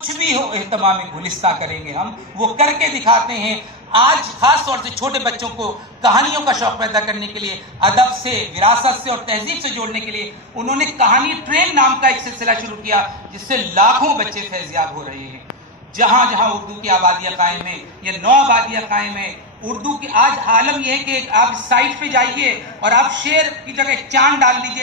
کچھ بھی ہو اہتمام گلستہ کریں گے ہم، وہ کر کے دکھاتے ہیں۔ آج خاص طور سے چھوٹے بچوں کو کہانیوں کا شوق پیدا کرنے کے لیے، ادب سے، وراثت سے اور تہذیب سے جوڑنے کے لیے انہوں نے کہانی ٹرین نام کا ایک سلسلہ شروع کیا، جس سے لاکھوں بچے فیضیاب ہو رہے ہیں۔ جہاں جہاں اردو کی آبادیاں قائم ہیں یا نو آبادیاں قائم ہیں، اردو کی آج عالم یہ ہے کہ آپ سائٹ پہ جائیے اور آپ شعر کی جگہ ایک چاند ڈال لیجئے،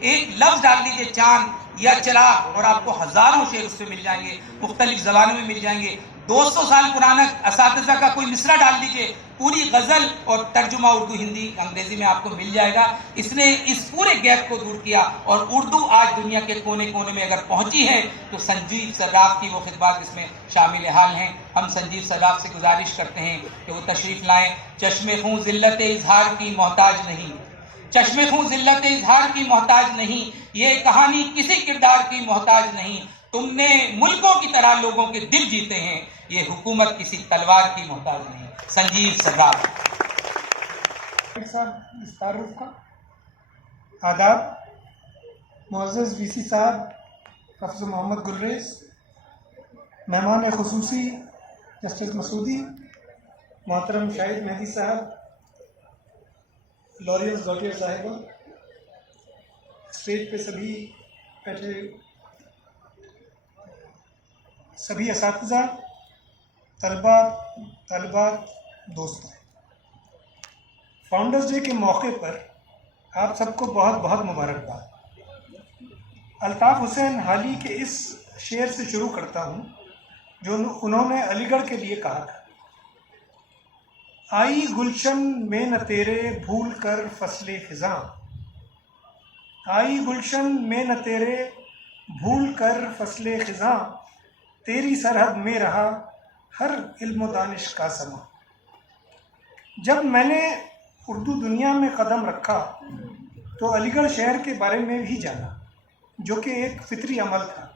ایک لفظ ڈال لیجئے چاند یا چراغ، اور آپ کو ہزاروں شعر اس سے مل جائیں گے، مختلف زبانوں میں مل جائیں گے۔ 200 سال پرانا اساتذہ کا کوئی مصرع ڈال دیجئے، پوری غزل اور ترجمہ اردو، ہندی، انگریزی میں آپ کو مل جائے گا۔ اس نے اس پورے گیپ کو دور کیا، اور اردو آج دنیا کے کونے کونے میں اگر پہنچی ہے تو سنجیو صراف کی وہ خدمات اس میں شامل حال ہیں۔ ہم سنجیو صراف سے گزارش کرتے ہیں کہ وہ تشریف لائیں۔ چشم خوں ذلت اظہار کی محتاج نہیں، چشم خوں ذلت اظہار کی محتاج نہیں، یہ کہانی کسی کردار کی محتاج نہیں، تم نے ملکوں کی طرح لوگوں کے دل جیتے ہیں، یہ حکومت کسی تلوار کی محتاج نہیں۔ سنجیو صراف صاحب اس تعارف کا آداب۔ معزز وی سی صاحب حفظ محمد گلریز، مہمان خصوصی جسٹس مسعودی، محترم شاہد مہدی صاحب، لوریس گوٹیئر صاحبہ، اسٹیج پہ سبھی بیٹھے سبھی اساتذہ، طلباء، طالبات، دوستوں، فاؤنڈرز ڈے کے موقع پر آپ سب کو بہت بہت مبارکباد۔ الطاف حسین حالی کے اس شعر سے شروع کرتا ہوں جو انہوں نے علی گڑھ کے لیے کہا تھا۔ آئی گلشن میں نہ تیرے بھول کر فصل خزاں، آئی گلشن میں نہ تیرے بھول کر فصل خزاں، تیری سرحد میں رہا ہر علم و دانش کا سماں۔ جب میں نے اردو دنیا میں قدم رکھا تو علی گڑھ شہر کے بارے میں بھی جانا، جو کہ ایک فطری عمل تھا۔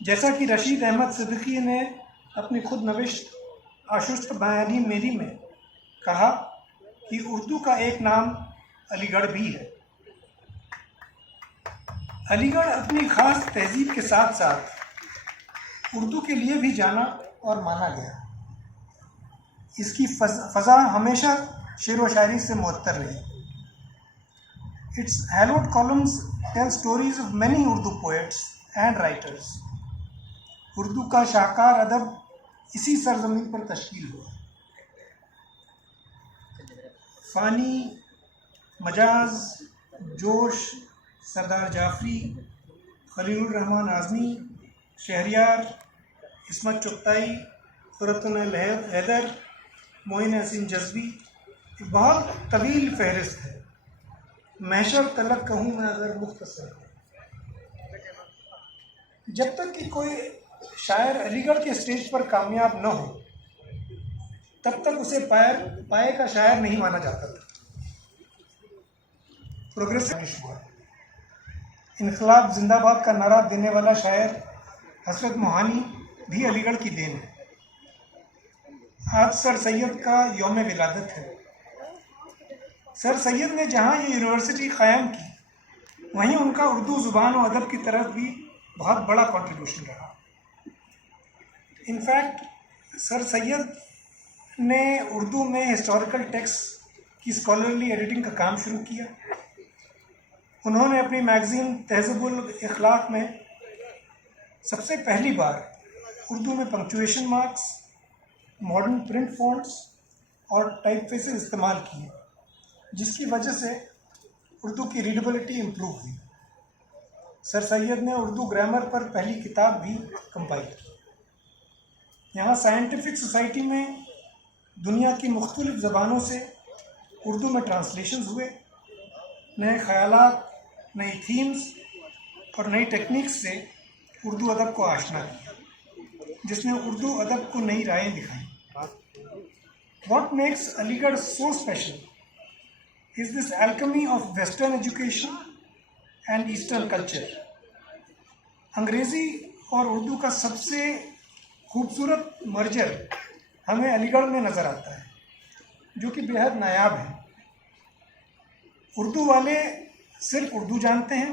جیسا کہ رشید احمد صدیقی نے اپنی خود نوشت آشست بیانی میری میں کہا کہ اردو کا ایک نام علی گڑھ بھی ہے۔ علی گڑھ اپنی خاص تہذیب کے ساتھ ساتھ اردو کے لیے بھی جانا اور مانا گیا۔ اس کی فضا ہمیشہ شعر و شاعری سے معطر رہی۔ Its hallowed columns tell stories of many Urdu poets and writers. Urdu کا شاہکار ادب اسی سرزمین پر تشکیل ہوا۔ فانی، مجاز، جوش، سردار جعفری، خلیل الرحمن اعظمی، شہریار، عصمت چغتائی، قرۃ العین حیدر، معین حسین جذبی، ایک بہت طویل فہرست ہے۔ محشر طلب کہوں میں اگر مختصر۔ جب تک کہ کوئی شاعر علی گڑھ کے اسٹیج پر کامیاب نہ ہو تب تک اسے پائے کا شاعر نہیں مانا جاتا تھا۔ پروگریس ہوا۔ انقلاب زندہ باد کا نعرہ دینے والا شاعر حسرت موہانی بھی علی گڑھ کی دین ہے۔ آج سر سید کا یوم ولادت ہے۔ سر سید نے جہاں یہ یونیورسٹی قائم کی وہیں ان کا اردو زبان و ادب کی طرف بھی بہت بڑا کنٹریبیوشن رہا۔ انفیکٹ سر سید نے اردو میں ہسٹوریکل ٹیکسٹ کی اسکالرلی ایڈیٹنگ کا کام شروع کیا۔ انہوں نے اپنی میگزین تہذیب الاخلاق میں سب سے پہلی بار اردو میں punctuation marks, modern print fonts اور ٹائپ فیسز استعمال کیے، جس کی وجہ سے اردو کی ریڈیبلٹی امپروو ہوئی۔ سر سید نے اردو گرامر پر پہلی کتاب بھی کمپائل کی۔ یہاں سائنٹیفک سوسائٹی میں دنیا کی مختلف زبانوں سے اردو میں ٹرانسلیشنز ہوئے، نئے خیالات، نئی تھیمز اور نئی ٹیکنیکس سے اردو ادب کو آشنا کیا، جس نے اردو ادب کو نئی رائیں دکھائیں۔ What makes Aligarh so special is this alchemy of Western education and Eastern culture. انگریزی اور اردو کا سب سے خوبصورت مرجر ہمیں علی گڑھ میں نظر آتا ہے، جو کہ بےحد نایاب ہے۔ اردو والے صرف اردو جانتے ہیں،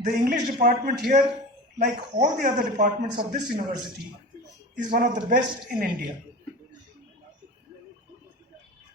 the English department here, like all the other departments of this university, is one of the best in India.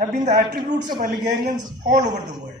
have been the attributes of Algerians all over the world.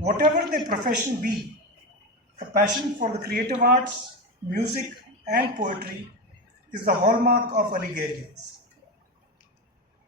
Whatever their profession be, the passion for the creative arts, music and poetry is the hallmark of Algerians.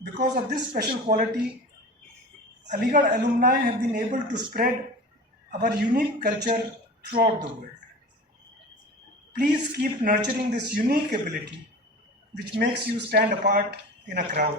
Because of this special quality, Aligarh alumni have been able to spread our unique culture throughout the world. Please keep nurturing this unique ability which makes you stand apart in a crowd.